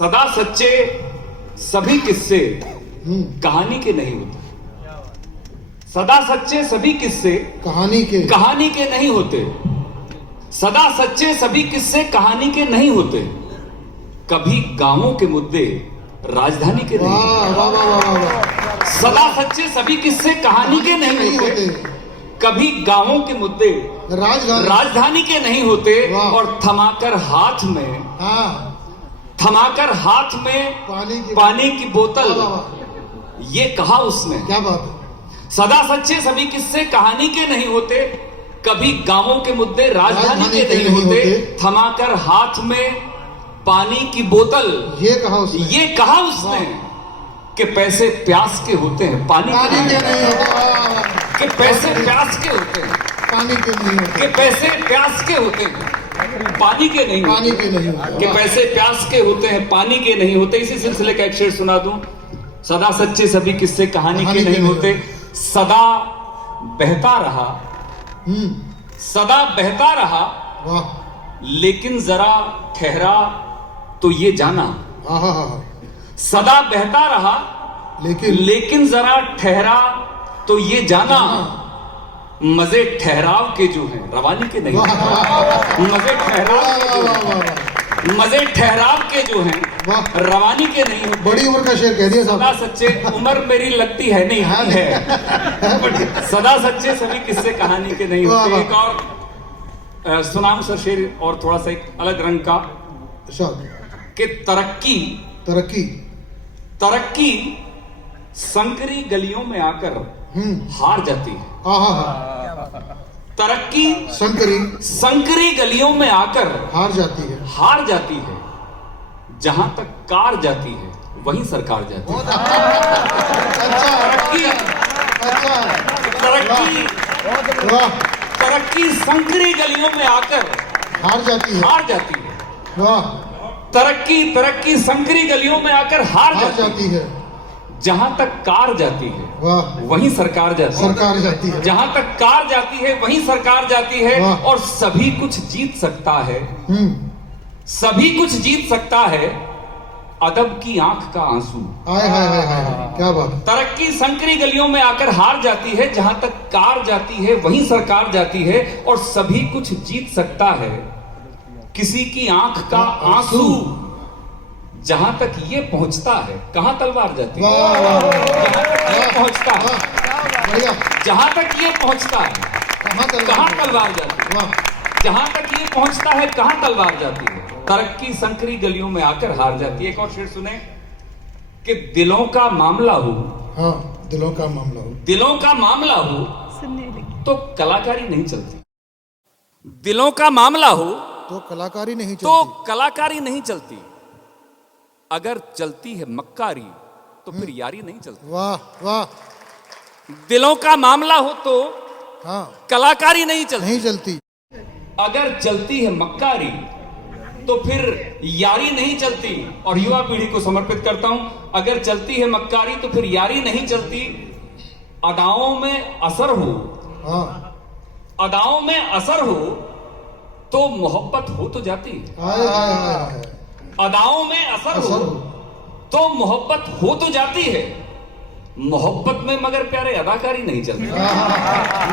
सदा सच्चे सभी किस्से कहानी के नहीं होते। सदा सच्चे सभी किस्से कहानी के नहीं होते। सदा सच्चे सभी किस्से कहानी के नहीं होते। कभी गांवों के मुद्दे राजधानी के नहीं होते। सदा सच्चे सभी किस्से कहानी के नहीं होते। कभी गांवों के मुद्दे राजधानी के नहीं होते। और थमाकर हाथ में पानी की बोतल, ये कहा उसने। क्या बात है। सदा सच्चे सभी किस्से कहानी के नहीं होते। कभी गांवों के मुद्दे राजधानी के नहीं होते। थमाकर हाथ में पानी की बोतल, ये कहा उसने कि पैसे प्यास के होते हैं, पानी के नहीं होते। कि पैसे प्यास के होते हैं, पानी के नहीं होते। कि पैसे प्यास के होते हैं, पानी के नहीं होते। कि पैसे प्यास के होते हैं, पानी के नहीं होते। इसी सिलसिले का एक शेर सुना दूं। सदा सच्चे सभी किस्से कहानी के नहीं होते। सदा बहता रहा लेकिन जरा ठहरा तो ये जाना। सदा बहता रहा लेकिन जरा ठहरा तो ये जाना। मजे ठहराव के जो हैं, रवानी के नहीं। मजे ठहराव के जो हैं, रवानी के नहीं। बड़ी उम्र का शेर कह दिया साहब। सदा सच्चे, उम्र मेरी लगती है नहीं है। सदा सच्चे सभी किस्से कहानी के नहीं होते। एक और सुनाऊं सर शेर, और थोड़ा सा एक अलग रंग का, कि तरक्की संकरी गलियों में आकर हार जाती है। तरक्की संकरी गलियों में आकर हार जाती है। जहां तक कार जाती है वहीं सरकार जाती है। तरक्की संकरी गलियों में आकर हार जाती है। तरक्की संकरी गलियों में आकर हार जाती है। जहां तक कार जाती है वहीं सरकार जाती है। जहां तक कार जाती है वहीं सरकार जाती है। और सभी कुछ जीत सकता है, सभी कुछ जीत सकता है अदब की आंख का आंसू। क्या बात। तरक्की संकरी गलियों में आकर हार जाती है। जहां तक कार जाती है वहीं सरकार जाती है। और सभी कुछ जीत सकता है किसी की आंख का आंसू। जहां तक ये पहुंचता है कहां तलवार जाती है। जहां तक ये पहुंचता है कहां तलवार जाती है। जहां तक ये पहुंचता है कहां तलवार जाती है। तरक्की संकरी गलियों में आकर हार जाती है। एक और शेर सुने, कि दिलों का मामला हो तो कलाकारी नहीं चलती। दिलों का मामला हो तो कलाकारी नहीं चलती। अगर चलती है मक्कारी तो फिर यारी नहीं चलती। वाह। दिलों का मामला हो तो कलाकारी नहीं चलती। अगर चलती है मक्कारी तो फिर यारी नहीं चलती। और युवा पीढ़ी को समर्पित करता हूं, अगर चलती है मक्कारी तो फिर यारी नहीं चलती। अदाओं में असर हो तो मोहब्बत हो तो जाती है। अदाओं में असर हो तो मोहब्बत हो तो जाती है। मोहब्बत में मगर प्यारे अदाकारी नहीं चलती।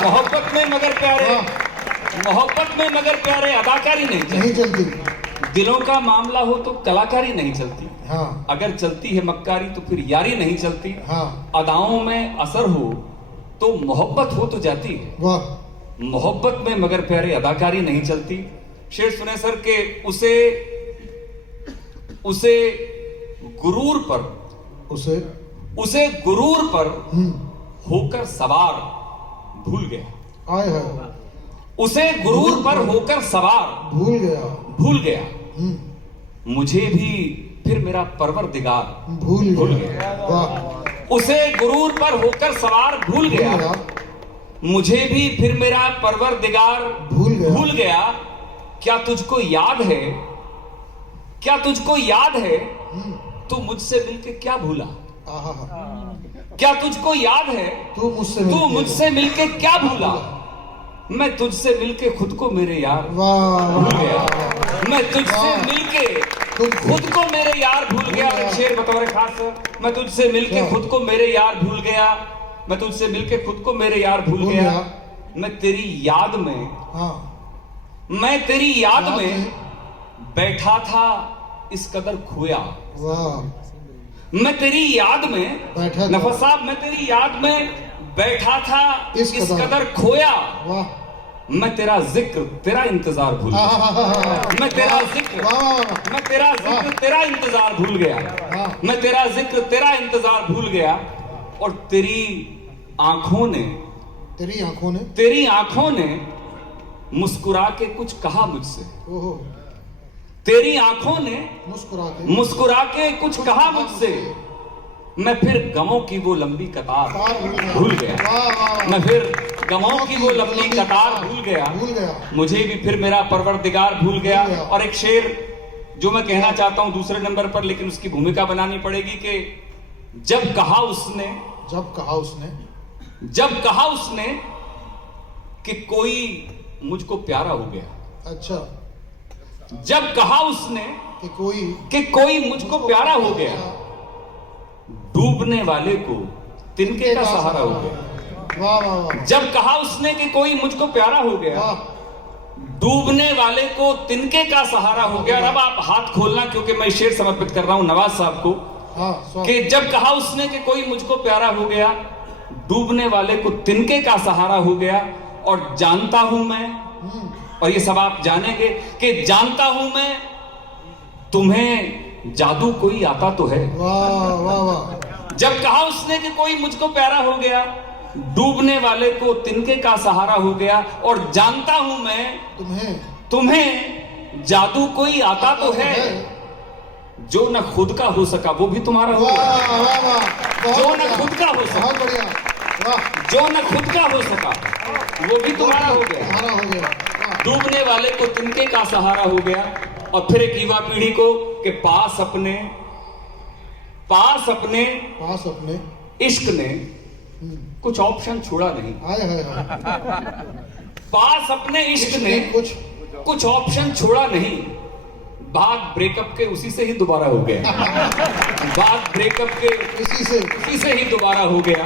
मोहब्बत में मगर प्यारे अदाकारी नहीं चलती। दिलों का मामला हो तो कलाकारी नहीं चलती। अगर चलती है मक्कारी तो फिर यारी नहीं चलती। अदाओं में असर हो तो मोहब्बत हो तो जाती है। मोहब्बत में मगर प्यारे अदाकारी नहीं चलती। शेर सुने सर के उसे गुरूर पर होकर सवार भूल गया। उसे गुरूर पर होकर सवार भूल गया। मुझे भी फिर मेरा परवरदिगार भूल गया। उसे गुरूर पर होकर सवार भूल गया। मुझे भी फिर मेरा परवरदिगार भूल गया। क्या तुझको याद है तू मुझसे मिलके क्या भूला। क्या तुझको याद है तू मुझसे मिलके क्या भूला। मैं तुझसे मिलके खुद को मेरे यार भूल गया। मैं तुझसे मिलके खुद को मेरे यार भूल गया। और एक शेर बतौर खास, मैं तुझसे मिलके खुद को मेरे यार भूल गया, मैं तुझसे मिलके खुद को मेरे यार भूल गया। मैं तेरी याद में, मैं तेरी याद में बैठा था इस कदर खोया। मैं तेरी याद में, नफस साहब, मैं तेरी याद में बैठा था इस कदर खोया। मैं तेरा जिक्र तेरा इंतजार भूल गया। मैं तेरा जिक्र, मैं तेरा जिक्र तेरा इंतजार भूल गया। मैं तेरा जिक्र तेरा इंतजार भूल गया। और तेरी आंखों ने, तेरी आंखों ने मुस्कुरा के कुछ कहा मुझसे। तेरी आंखों ने मुस्कुरा के कुछ कहा मुझसे। मैं फिर गमों की वो लंबी कतार भूल गया। मैं फिर गमों की वो लंबी कतार भूल गया। मुझे भी फिर मेरा परवरदिगार भूल गया। और एक शेर जो मैं कहना चाहता हूं दूसरे नंबर पर, लेकिन उसकी भूमिका बनानी पड़ेगी कि जब कहा उसने कि कोई मुझको प्यारा हो गया। अच्छा। जब कहा उसने कि कोई मुझको प्यारा हो गया, डूबने वाले को तिनके का सहारा हो गया। जब कहा उसने कि कोई मुझको प्यारा हो गया, डूबने वाले को तिनके का सहारा हो गया। और अब आप हाथ खोलना, क्योंकि मैं शेर समर्पित कर रहा हूं नवाज साहब को, कि जब कहा उसने कि कोई मुझको प्यारा हो गया, डूबने वाले को तिनके का सहारा हो गया। और जानता हूं मैं, और ये सब आप जानेंगे, कि जानता हूं मैं तुम्हें जादू कोई आता तो है। जब कहा उसने कि कोई मुझको प्यारा हो गया, डूबने वाले को तिनके का सहारा हो गया। और जानता हूं मैं तुम्हें जादू कोई आता तो है। जो न खुद का हो सका वो भी तुम्हारा हो गया। जो न खुद का हो सका, जो न खुद का हो सका वो भी तुम्हारा हो गया। डूबने वाले को तिनके का सहारा हो गया। और फिर एक युवा पीढ़ी को कि पास अपने इश्क ने कुछ ऑप्शन छोड़ा नहीं। पास अपने इश्क ने कुछ ऑप्शन छोड़ा नहीं। बात ब्रेकअप के उसी से ही दोबारा हो गया। बात ब्रेकअप के उसी से ही दोबारा हो गया।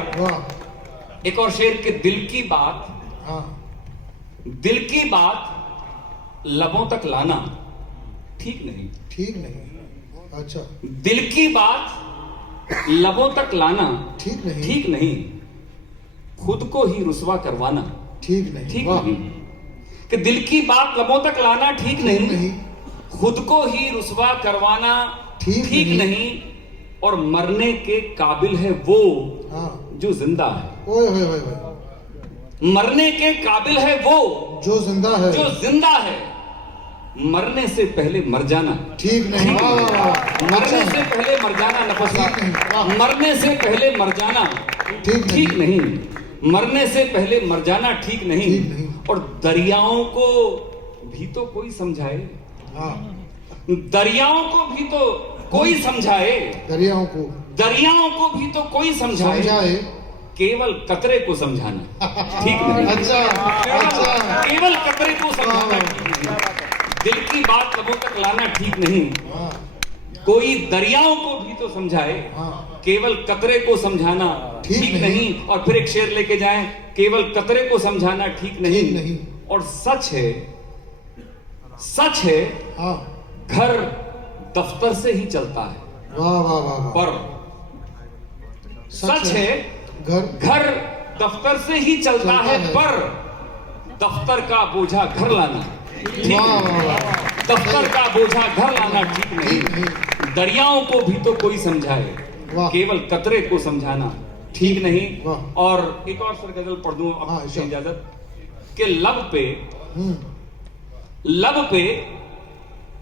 एक और शेर के दिल की बात लबों तक लाना ठीक नहीं। अच्छा। दिल की बात लबों तक लाना ठीक नहीं। खुद को ही रुसवा करवाना ठीक नहीं। कि दिल की बात लबों तक लाना ठीक नहीं। खुद को ही रुसवा करवाना ठीक नहीं। और मरने के काबिल है वो जो जिंदा है। मरने के काबिल है वो जो जिंदा है। मरने से पहले मर जाना ठीक नहीं। मरने से पहले मर जाना, नफस, मरने से पहले मर जाना ठीक नहीं। मरने से पहले मर जाना ठीक नहीं। और दरियाओं को भी तो कोई समझाए। दरियाओं को भी तो कोई समझाए। दरियाओं को भी तो कोई समझाए। केवल कतरे को समझाना ठीक नहीं। अच्छा। केवल कतरे को समझाना ठीक नहीं। दिल की बात लबों तक लाना ठीक नहीं। कोई दरियाओं को भी तो समझाए। केवल कतरे को समझाना ठीक नहीं। और फिर एक शेर लेके जाएं, केवल कतरे को समझाना ठीक नहीं। और सच है घर दफ्तर से ही चलता है। पर सच है घर दफ्तर से ही चलता है, पर दफ्तर का बोझा घर लाना ठीक नहीं। दफ्तर का बोझा घर लाना ठीक नहीं। दरियाओं को भी तो कोई समझाए, केवल कतरे को समझाना ठीक नहीं। और एक और सर गजल पढ़ दूं आपसे इजाजत, कि लब पे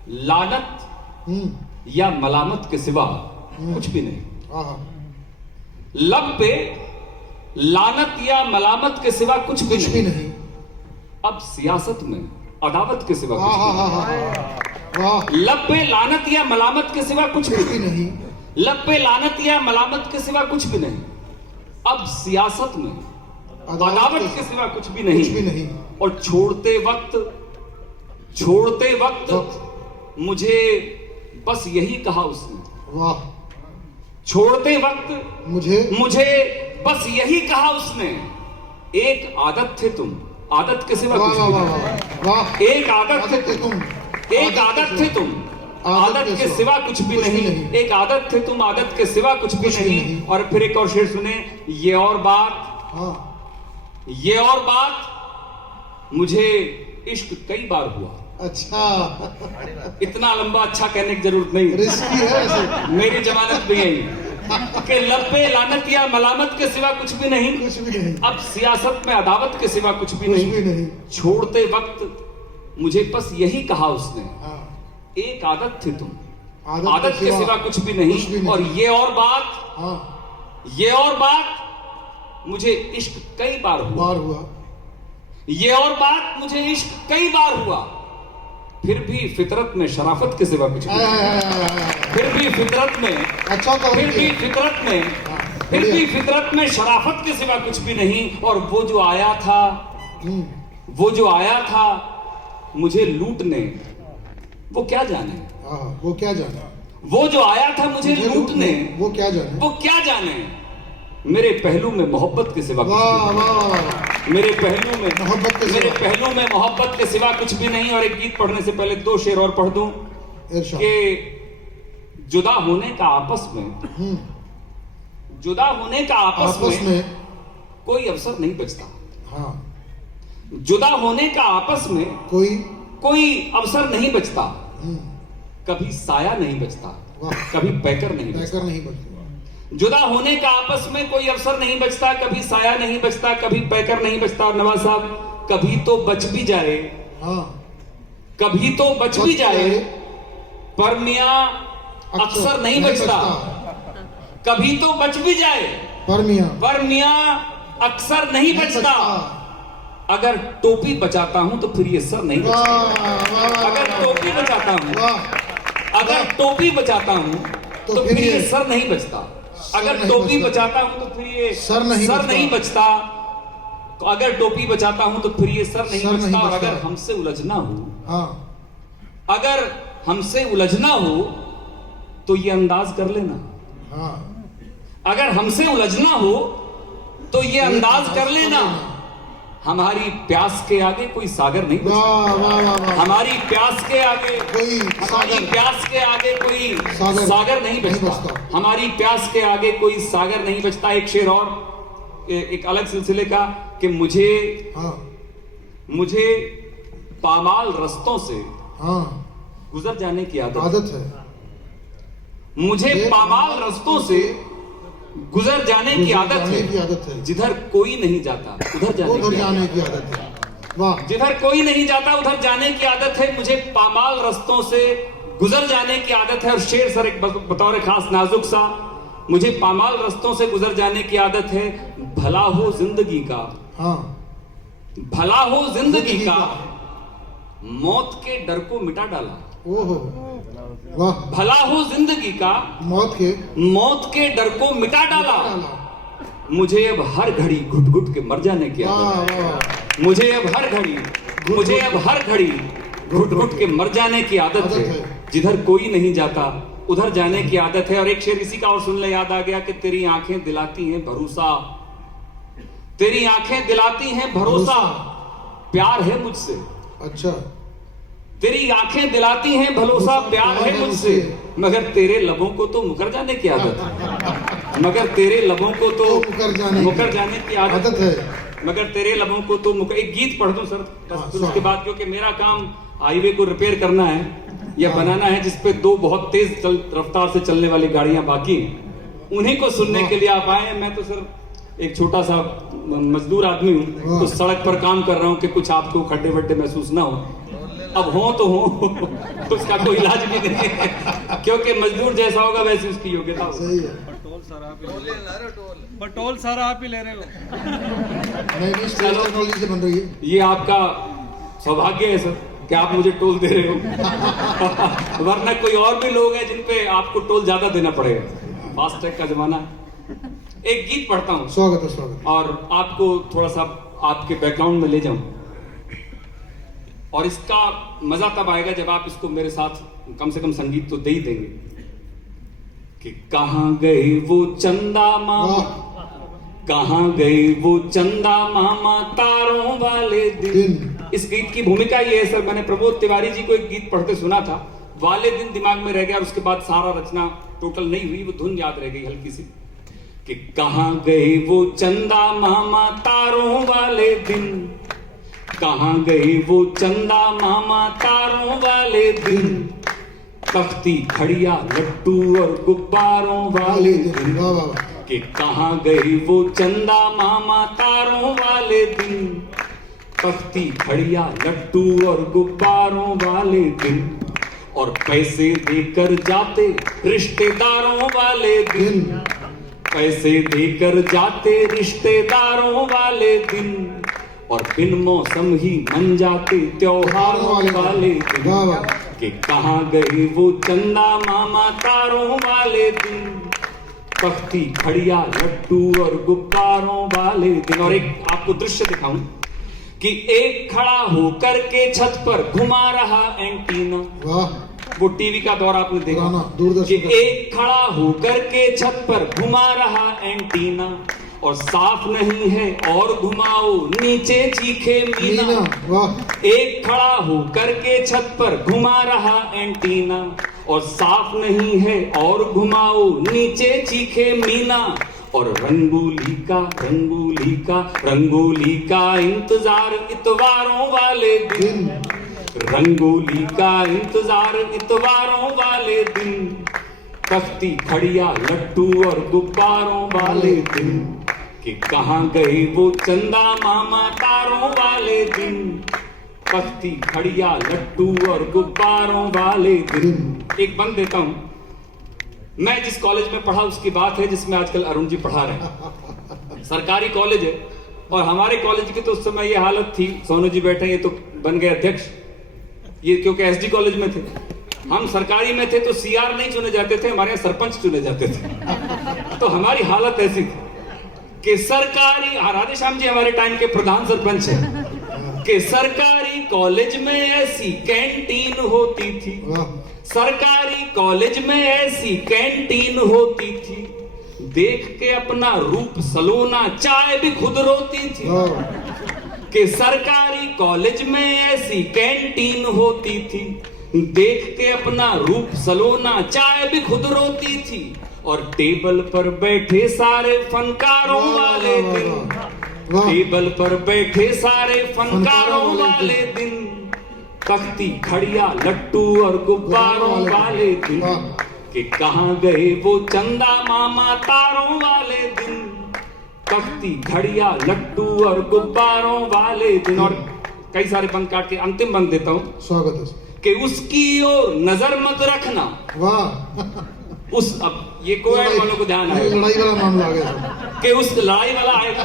लानत या मलामत के सिवा कुछ भी नहीं। लब पे लानत या मलामत के सिवा कुछ भी नहीं। अब सियासत में अदावत के सिवा कुछ नहीं। लब पे लानत या मलामत के सिवा कुछ भी नहीं। लब पे लानत या मलामत के सिवा कुछ भी नहीं। अब सियासत में अदावत के सिवा कुछ भी नहीं। और छोड़ते वक्त मुझे बस यही कहा उसने। वाह। छोड़ते वक्त मुझे बस यही कहा उसने, एक आदत थे तुम, आदत के सिवा कुछ भी नहीं। वाह। एक आदत थे तुम, एक आदत थे तुम, आदत के सिवा कुछ भी नहीं। एक आदत थे तुम, आदत के सिवा कुछ भी नहीं। और फिर एक और शेर सुने, ये और बात, ये और बात मुझे इश्क कई बार हुआ। अच्छा, इतना लंबा अच्छा कहने की जरूरत नहीं, रिस्की है वैसे। मेरी जमानत भी यही कि लब पे लानत या मलामत के सिवा कुछ भी नहीं, कुछ भी नहीं। अब सियासत में अदावत के सिवा कुछ भी कुछ नहीं। भी नहीं। छोड़ते वक्त मुझे बस यही कहा उसने, हाँ। एक आदत थी तुम, आदत आदत के सिवा कुछ भी नहीं। और ये और बात, हाँ, ये और बात मुझे इश्क कई बार हुआ। ये और बात मुझे इश्क कई बार हुआ, फिर भी फितरत में शराफत के सिवा कुछ भी नहीं। फिर भी फितरत में, अच्छा, फिर भी फितरत में, फिर भी फितरत में शराफत के सिवा कुछ भी नहीं। और वो जो आया था, वो जो आया था मुझे लूटने, वो क्या जाने, वो क्या जाने, वो जो आया था मुझे लूटने, वो क्या जाने, वो क्या जाने। मेरे पहलू में मोहब्बत के सिवा कुछ भी नहीं। मेरे पहलू में मोहब्बत के मेरे पहलू में मोहब्बत के सिवा कुछ भी नहीं। और एक गीत पढ़ने से पहले दो शेर और पढ़ दूं कि जुदा होने का आपस में, जुदा होने का आपस में कोई अवसर नहीं बचता। हाँ। जुदा होने का आपस में कोई अवसर नहीं बचता, कभी साया नहीं बचता, कभी पैकर नहीं बचता। जुदा होने का आपस में कोई अवसर नहीं बचता, कभी साया नहीं बचता, कभी पैकर नहीं बचता। और नवाज साहब, कभी तो बच भी जाए, हाँ, कभी तो बच भी जाए, पर मियां अक्सर नहीं बचता। कभी तो बच भी जाए, पर मियां अक्सर नहीं बचता। अगर टोपी बचाता हूं तो फिर ये सर नहीं बचता। अगर टोपी बचाता हूं, अगर टोपी बचाता हूं तो फिर ये सर नहीं बचता। अगर टोपी बचाता हूं तो फिर ये सर नहीं बचता। अगर टोपी बचाता हूं तो फिर ये सर नहीं बचता। और अगर हमसे उलझना हो, अगर हमसे उलझना हो तो ये अंदाज कर लेना। अगर हमसे उलझना हो तो ये अंदाज कर लेना, हमारी प्यास के आगे कोई सागर नहीं बचता। हमारी प्यास के आगे कोई सागर नहीं बचता। हमारी प्यास के आगे कोई सागर नहीं बचता। एक शेर और एक अलग सिलसिले का कि मुझे पामाल रस्तों से गुजर जाने की आदत है। मुझे पामाल रस्तों से गुजर जाने की आदत है। जिधर कोई नहीं जाता उधर जाने की आदत है। वाह। जिधर कोई नहीं जाता उधर जाने की आदत है। मुझे पामाल रस्तों से गुजर जाने की आदत है। और शेर सर एक बतौर खास नाजुक सा, मुझे पामाल रस्तों से गुजर जाने की आदत है। भला हो जिंदगी का, भला हो जिंदगी का, मौत के डर को मिटा डाला। वाह। भला हो जिंदगी का, मौत के डर को मिटा डाला। मुझे अब हर घड़ी घुट घुट के मर जाने की आदत है। मुझे अब हर घड़ी घुट घुट के मर जाने की आदत है। जिधर कोई नहीं जाता उधर जाने की आदत है। और एक शेर इसी का और सुन ले, याद आ गया कि तेरी आंखें दिलाती हैं भरोसा, तेरी आंखें दिलाती हैं भरोसा, प्यार है मुझसे। अच्छा। तेरी आंखें दिलाती हैं भरोसा, प्यार है मुझसे, मगर तेरे लबों को तो मुकर जाने की आदत है। मगर तेरे लबों को तो मुकर जाने की आदत है। मगर तेरे लबों को तो एक गीत पढ़ दूं सर बस, उसके बाद, क्योंकि मेरा काम हाईवे को रिपेयर करना है या बनाना है, जिसपे दो बहुत तेज रफ्तार से चलने वाली गाड़ियां बाकी, उन्हीं को सुनने के लिए आप आए। मैं तो सर एक छोटा सा मजदूर आदमी हूँ, तो सड़क पर काम कर रहा हूँ कि कुछ आपको खड्डे वड्डे महसूस ना हो। अब हो तो हो, उसका कोई इलाज भी नहीं है, क्योंकि मजदूर जैसा होगा वैसी उसकी योग्यता होगी। टोल सारा आप ही ले रहे हो। टेक्नोलॉजी से बन रही है। ये आपका सौभाग्य है सर कि आप मुझे टोल दे रहे हो। वरना कोई और भी लोग हैं जिन पे आपको टोल ज्यादा देना पड़ेगा। फास्ट ट्रैक का जमाना है। एक गीत पढ़ता हूँ। स्वागत है, स्वागत। और आपको थोड़ा सा आपके बैकग्राउंड में ले जाऊं, और इसका मजा तब आएगा जब आप इसको मेरे साथ कम से कम संगीत तो दे ही देंगे कि कहाँ गए वो चंदा मामा, कहाँ गए वो चंदा मामा तारों वाले दिन। इस गीत की भूमिका ये है सर, मैंने प्रमोद तिवारी जी को एक गीत पढ़ते सुना था, वाले दिन दिमाग में रह गया और उसके बाद सारा रचना टोटल नहीं हुई, वो धुन याद रह गई हल्की सी कि कहाँ गए वो चंदा मामा तारों वाले दिन, कहाँ गए वो चंदा मामा तारों वाले दिन, तख्ती खड़िया लट्टू और गुब्बारों वाले दिन। कि कहाँ गए वो चंदा मामा तारों वाले दिन, तख्ती खड़िया लट्टू और गुब्बारों वाले दिन, और पैसे देकर जाते रिश्तेदारों वाले दिन, पैसे देकर जाते रिश्तेदारों वाले दिन, और बिन मौसम ही मन जाते त्योहारों वाले दिन। कि कहाँ गए वो चंदा मामा तारों वाले दिन, तख्ती खड़िया लट्टू और गुब्बारों वाले दिन। और एक आपको दृश्य दिखाऊं कि एक खड़ा होकर के छत पर घुमा रहा एंटीना, वो टीवी का दौर आपने देखा कि एक खड़ा होकर के छत पर घुमा रहा एंटीना, और साफ नहीं है और घुमाओ नीचे चीखे मीना। एक खड़ा होकर के छत पर घुमा रहा एंटीना, और साफ नहीं है और घुमाओ नीचे चीखे मीना, और रंगोली का रंगोली का रंगोली का इंतजार इतवारों वाले दिन, रंगोली का इंतजार इतवारों वाले दिन, तख्ती खड़िया लट्टू और गुब्बारों वाले दिन। कि कहाँ गए वो चंदा मामा तारों वाले दिन, तख्ती खड़िया लट्टू और गुब्बारों वाले दिन। एक बंद देता हूं, मैं जिस कॉलेज में पढ़ा उसकी बात है जिसमें आजकल अरुण जी पढ़ा रहे हैं, सरकारी कॉलेज है, और हमारे कॉलेज की तो उस समय ये हालत थी, सोनू जी बैठे ये तो बन गए अध्यक्ष, ये क्योंकि एसडी कॉलेज में थे, हम सरकारी में थे तो सीआर नहीं चुने जाते थे, हमारे यहाँ सरपंच चुने जाते थे। तो हमारी हालत ऐसी थी कि सरकारी, राधेश्याम जी हमारे टाइम के प्रधान सरपंच हैं, कि सरकारी कॉलेज में ऐसी कैंटीन होती थी, सरकारी कॉलेज में ऐसी कैंटीन होती थी, देख के अपना रूप सलोना चाय भी खुद रोती थी। कि सरकारी कॉलेज में ऐसी कैंटीन होती थी, देख के अपना रूप सलोना चाय भी खुद रोती थी, और टेबल पर बैठे सारे फनकारों वाले दिन, टेबल पर बैठे सारे फनकारों वाले दिन, तख्ती खड़िया लट्टू और गुब्बारों वाले दिन। कि कहाँ गए वो चंदा मामा तारों वाले दिन, तख्ती खड़िया लट्टू और गुब्बारों वाले दिन। और कई सारे बंद काट के अंतिम बंद देता हूं, स्वागत है। कि उसकी ओर नजर मत रखना, वाह, उस अब ये कोएड वालों को ध्यान आएगा, लड़ाई वाला मामला आ गया कि उस लड़ाई वाला आएगा,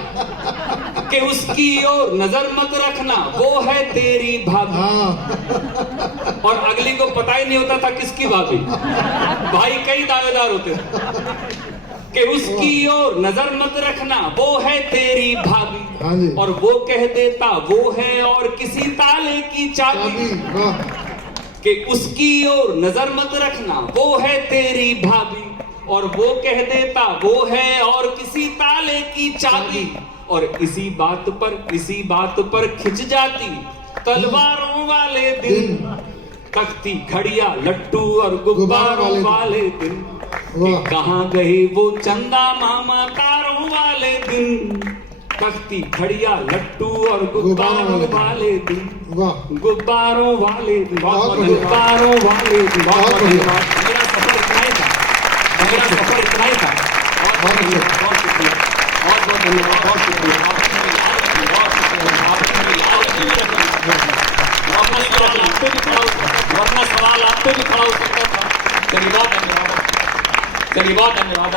कि उसकी ओर नजर मत रखना वो है तेरी भाभी। और अगली को पता ही नहीं होता था किसकी भाभी, भाई कई दावेदार होते थे। कि उसकी ओर नजर मत रखना वो है तेरी भाभी, और वो कह देता वो है और किसी ताले की चाबी। कि उसकी ओर नजर मत रखना वो है तेरी भाभी, और वो कह देता वो है और किसी ताले की चाबी। और इसी बात पर खिंच जाती तलवारों वाले दिन, तख्ती खड़िया लट्टू और गुब्बारों वाले दिन। कहाँ गए वो चंदा मामा तारों वाले दिन, तख्ती खड़िया लट्टू और गुब्बारों वाले दिन, गुब्बारों वाले दिन, गुब्बारों वाले दिन। बहुत धन्यवाद। मेरा सफर इतना ही था, मेरा सफर इतना ही था। बहुत धन्यवाद, बहुत शुक्रिया, बहुत धन्यवाद, बहुत शुक्रिया। वरना सवाल आप पे भी खड़ा हो सकता था। चलिए बहुत धन्यवाद, चलिए बहुत धन्यवाद।